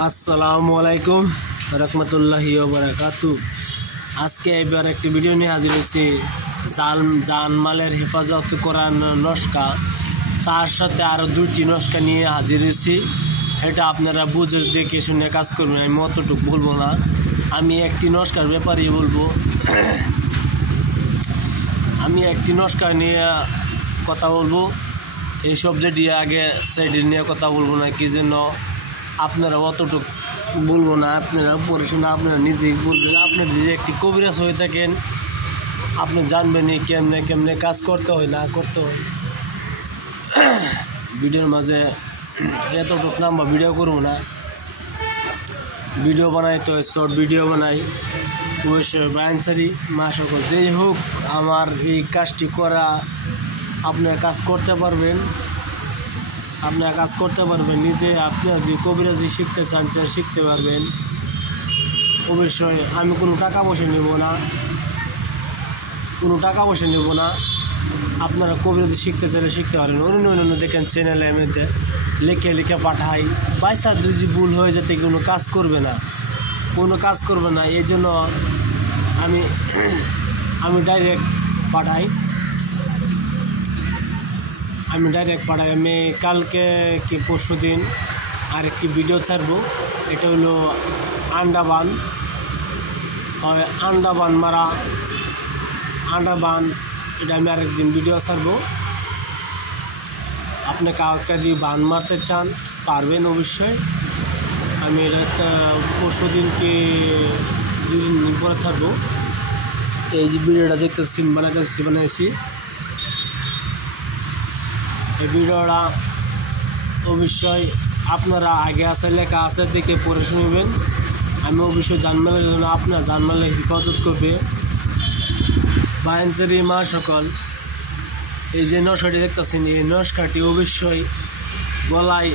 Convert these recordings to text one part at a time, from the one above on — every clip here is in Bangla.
আসসালামু আলাইকুম রহমতুল্লাহি ওয়া বারাকাতুহু। আজকে এবার একটি ভিডিও নিয়ে হাজির হয়েছি জানমালের হেফাজত করার নস্কা, তার সাথে আরও দুটি নস্কা নিয়ে হাজির হয়েছি। এটা আপনারা বুঝে দেখে শুনে কাজ করবেন, আমি অতটুকু বলবো না। আমি একটি নস্কার ব্যাপারেই বলবো। আমি একটি নস্কা নিয়ে কথা বলবো, এই সবজেক্টটি আগে সাইড নিয়ে কথা বলবো না, কি জন্য আপনারা অতটুকু বলবো না। আপনারা পড়াশোনা আপনারা নিজেই বলবেন। আপনি যদি একটি কবিরাজ হয়ে থাকেন, আপনি জানবেনই কেমনে কেমনে কাজ করতে হয় না করতে হয়। ভিডিওর মাঝে এতটুকু লম্বা ভিডিও করবো না, ভিডিও বানাই তো শর্ট ভিডিও বানাই, অবশ্যই বায়ানসারি মাসক যেই হোক আমার এই কাজটি করা আপনার কাজ করতে পারবেন। আপনারা কাজ করতে পারবেন নিজে। আপনারা যদি কবিরাজি শিখতে চান শিখতে পারবেন। অবশ্যই আমি কোনো টাকা পয়সা নেব না, আপনারা কবিরাজি শিখতে চাইলে শিখতে পারবেন। অন্য দেখেন চ্যানেলে এমনিতে লিখে পাঠাই, পয়সা যদি ভুল হয়ে যেতে কোনো কাজ করবে না। এই জন্য আমি ডাইরেক্ট পাঠাই। আমি কালকে কি পরশু দিন আরেকটি ভিডিও ছাড়বো। এটা হলো আন্ডাবান, তবে আন্ডাবান এটা আমি আরেকদিন ভিডিও ছাড়বো। আপনি কাউকে যদি বান মারতে চান পারবেন অবশ্যই। আমি এটা পরশু দিন কি 2 দিন পরে ছাড়বো। এই যে ভিডিওটা দেখতেছি বানাইছি এই ভিডিওটা অবশ্যই আপনারা আগে আছে লেখা আছে দেখে পড়ে শুনবেন। আমি অবশ্যই জানমালের জন্য আপনার জানমালের হেফাজত করবে বায়ানসারি মা সকল। এই যে নস্কাটি দেখতেছেন, এই নস্কাটি অবশ্যই গলায়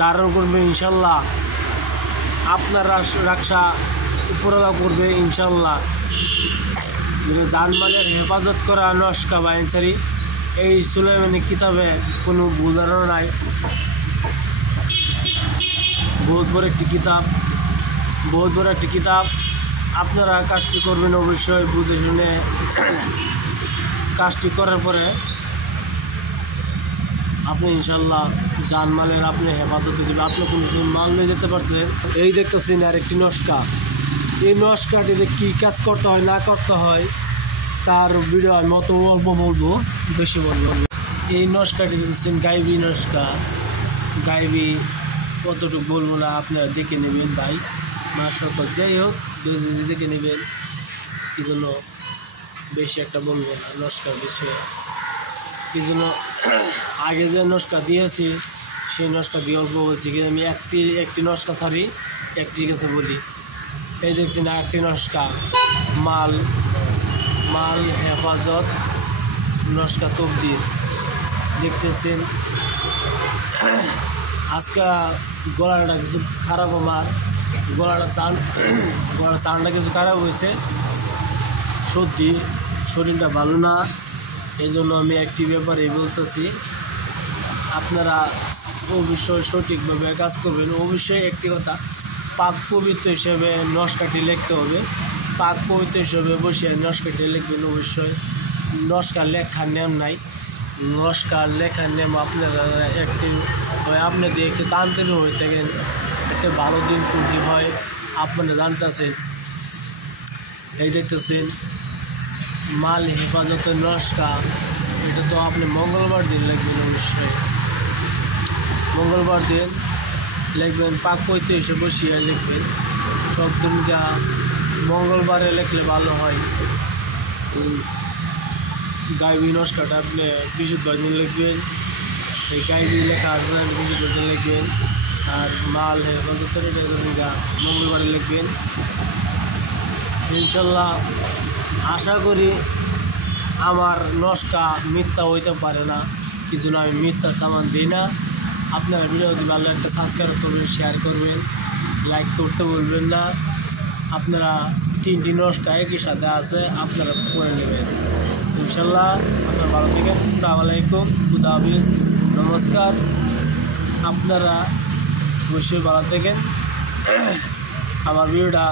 ধারণ করবে ইনশাল্লাহ। আপনার রাখা উপরওয়ালা করবে ইনশাল্লাহ। জানমালের হেফাজত করা নস্কা বায়ানসারি, এই সুলাইমানি কিতাবে কোনো ভুল ধারণা নাই। বহুত বড় একটি কিতাব। আপনারা কাজটি করবেন অবশ্যই বুঝে শুনে। কাজটি করার পরে আপনি ইনশাল্লাহ জানমালের আপনি হেফাজতে দেবেন। আপনি কোনো মাল নিয়ে যেতে পারছিলেন। এই দেখতেছেন আরেকটি নস্কা। এই নস্কাটিতে কী কাজ করতে হয় না করতে হয় তার ভিডিও আমি অত অল্প বলবো, বেশি বলবো। এই নস্কাটি দেখছেন গাইবি নস্কা, গাইবি কতটুকু বলবো না, আপনারা দেখে নেবেন ভাই মা সকল। যাই হোক দেখে নেবেন, কি জন্য বেশি একটা বলবো না নস্কার বিষয়ে। কি জন্য আগে যে নস্কা দিয়েছি সেই নস্কা দিয়ে অল্প বলছি, কিন্তু আমি একটি নস্কা ছাড়ি একটি কাছে বলি। এই দেখছেন একটি নস্কা মাল হেফাজত নস্কা তকদির দেখতেছেন। আজকে গলাটা কিছু খারাপ, আমার গলার সাউন্ডটা কিছু খারাপ হয়েছে, সত্যি শরীরটা ভালো না। এই জন্য আমি একটি ব্যাপারে বলতেছি, আপনারা অবশ্যই সঠিকভাবে কাজ করবেন। অবশ্যই একটি কথা, পাক পবিত্র হিসেবে নস্কাটি লিখতে হবে। পাক পবিত্র হিসেবে বসে নস্কাটি লিখবেন। অবশ্যই নস্কার লেখার নিয়ম নাই, নস্কার লেখার নিয়ম আপনারা আপনি দিয়ে একটু তান্ত্রিক হয়ে থাকেন, একটা ভালো দিন টুটি হয় আপনারা জানতেছেন। এই দেখতেছেন মাল হেফাজতের নস্কা, এটা তো আপনি মঙ্গলবার দিন লিখবেন। অবশ্যই মঙ্গলবার দিন লিখবেন, পাক পৈতে এসে বসিয়ে লিখবেন। সব দিনটা মঙ্গলবারে লিখলে ভালো হয়। গাইবি নস্কাটা আপনি বিশুদ্ধ লিখবেন। এই গাইবি লেখা বিশুদ্ধ লিখবেন। আর মাল হেফাজতের মঙ্গলবারে লিখবেন ইনশাল্লাহ। আশা করি আমার নস্কা মিথ্যা হইতে পারে না, কি জন্য আমি মিথ্যা সামান দিই না। আপনার ভিডিও যদি ভালো একটা সাবস্ক্রাইব করবেন, শেয়ার করবেন, লাইক করতে বলবেন না। আপনারা 3টি নস্কা একই সাথে আছে, আপনারা করে নেবেন ইনশাল্লাহ। আপনারা ভালো থাকেন। আসসালামু আলাইকুম, খুদা হাফেজ, নমস্কার। আপনারা অবশ্যই ভালো থাকেন। আমার ভিডিওটা